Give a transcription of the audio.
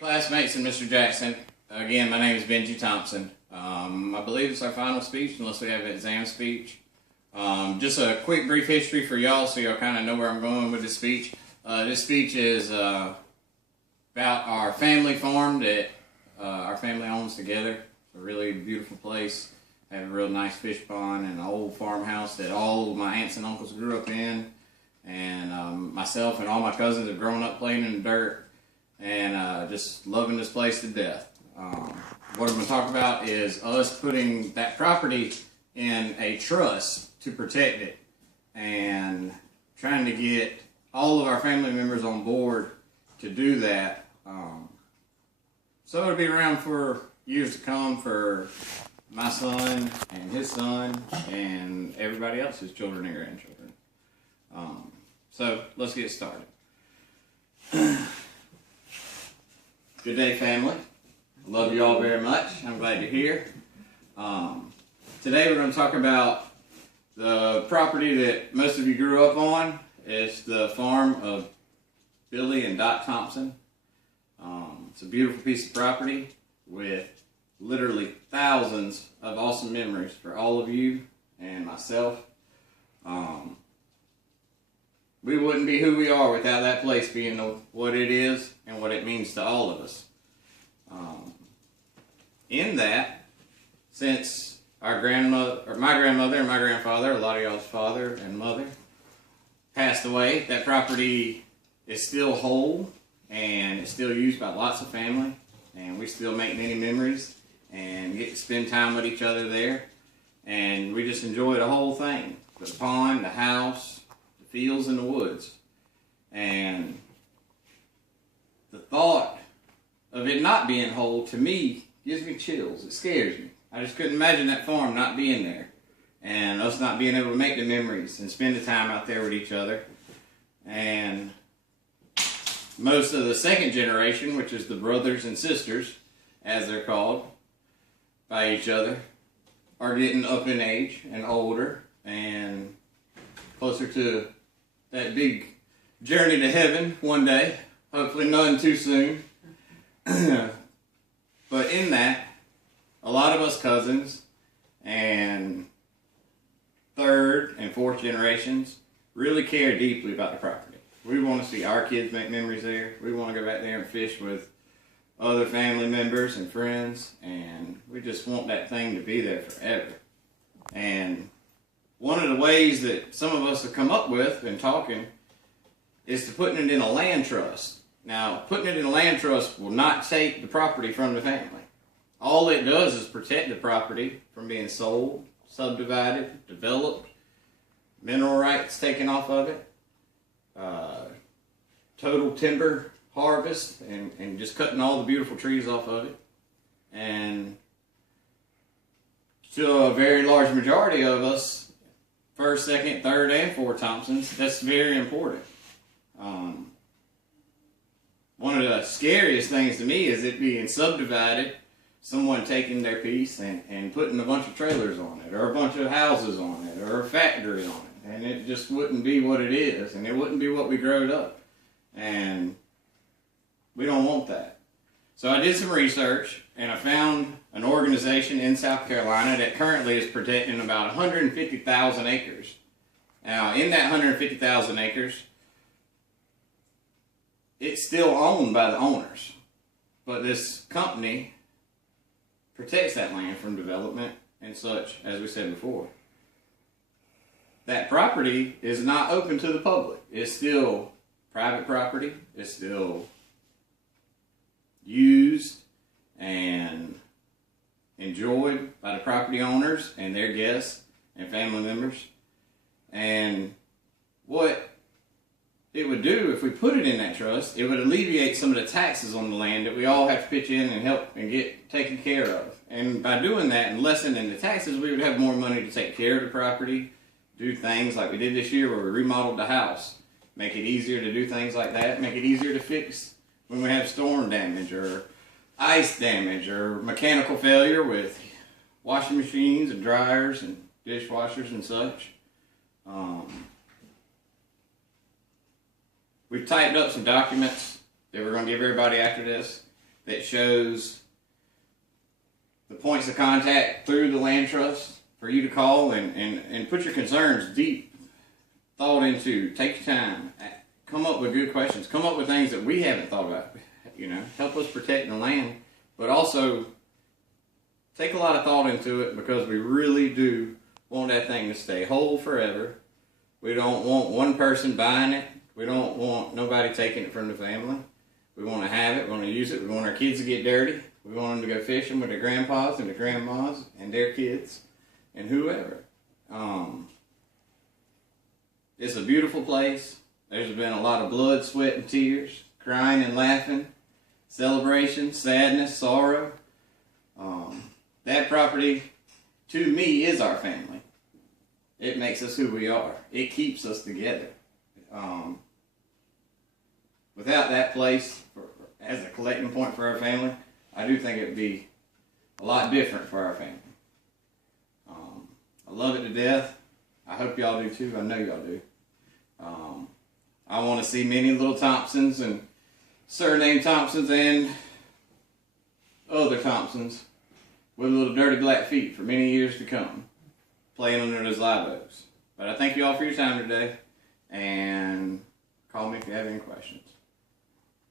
Classmates and Mr. Jackson, again, my name is Benji Thompson. I believe it's our final speech, unless we have an exam speech. Just a quick brief history for y'all so y'all kind of know where I'm going with this speech. This speech is about our family farm that our family owns together. It's a really beautiful place. Have a real nice fish pond and an old farmhouse that all of my aunts and uncles grew up in. And myself and all my cousins have grown up playing in the dirt and just loving this place to death. What I'm going to talk about is us putting that property in a trust to protect it and trying to get all of our family members on board to do that. So it'll be around for years to come for my son and his son and everybody else's children and grandchildren. So let's get started. Good day, family. I love you all very much. I'm glad you're here. Today we're going to talk about the property that most of you grew up on. It's the farm of Billy and Dot Thompson. It's a beautiful piece of property with literally thousands of awesome memories for all of you and myself. We wouldn't be who we are without that place being what it is and what it means to all of us. In that, since our grandmother, or my grandmother and my grandfather, a lot of y'all's father and mother, passed away, that property is still whole and it's still used by lots of family, and we still make many memories and get to spend time with each other there, and we just enjoy the whole thing. The pond, the house, the fields, and the woods. And the thought of it not being whole, to me, gives me chills. It scares me. I just couldn't imagine that farm not being there and us not being able to make the memories and spend the time out there with each other. And most of the second generation, which is the brothers and sisters, as they're called by each other, are getting up in age and older and closer to that big journey to heaven one day. Hopefully none too soon. But in that, a lot of us cousins and third and fourth generations really care deeply about the property. We want to see our kids make memories there. We want to go back there and fish with other family members and friends, and we just want that thing to be there forever. And one of the ways that some of us have come up with in talking is to putting it in a land trust. Now, putting it in a land trust will not take the property from the family. All it does is protect the property from being sold, subdivided, developed, mineral rights taken off of it, total timber harvest, and just cutting all the beautiful trees off of it. And to a very large majority of us, first, second, third, and fourth Thompsons, that's very important. One of the scariest things to me is it being subdivided, someone taking their piece and putting a bunch of trailers on it, or a bunch of houses on it, or a factory on it, and it just wouldn't be what it is, and it wouldn't be what we growed up. And we don't want that. So I did some research, and I found an organization in South Carolina that currently is protecting about 150,000 acres. Now, in that 150,000 acres, it's still owned by the owners, but this company protects that land from development and such, as we said before. That property is not open to the public. It's still private property. It's still used and enjoyed by the property owners and their guests and family members. And what it would do if we put it in that trust, it would alleviate some of the taxes on the land that we all have to pitch in and help and get taken care of. And by doing that and lessening the taxes, we would have more money to take care of the property, do things like we did this year where we remodeled the house, make it easier to do things like that, make it easier to fix when we have storm damage or ice damage or mechanical failure with washing machines and dryers and dishwashers and such. We've typed up some documents that we're going to give everybody after this. that shows the points of contact through the land trust for you to call and put your concerns deep thought into. Take your time. Come up with good questions. Come up with things that we haven't thought about. Help us protect the land, but also take a lot of thought into it, because we really do want that thing to stay whole forever. We don't want one person buying it. We don't want nobody taking it from the family. We want to have it. We want to use it. We want our kids to get dirty. We want them to go fishing with their grandpas and their grandmas and their kids and whoever. It's a beautiful place. There's been a lot of blood, sweat, and tears, crying and laughing, celebration, sadness, sorrow. That property, to me, is our family. It makes us who we are. It keeps us together. Without that place as a collecting point for our family, I do think it would be a lot different for our family. I love it to death. I hope y'all do too. I know y'all do. I want to see many little Thompsons and surname Thompsons and other Thompsons with little dirty black feet for many years to come, playing under those live oaks. But I thank you all for your time today, and call me if you have any questions.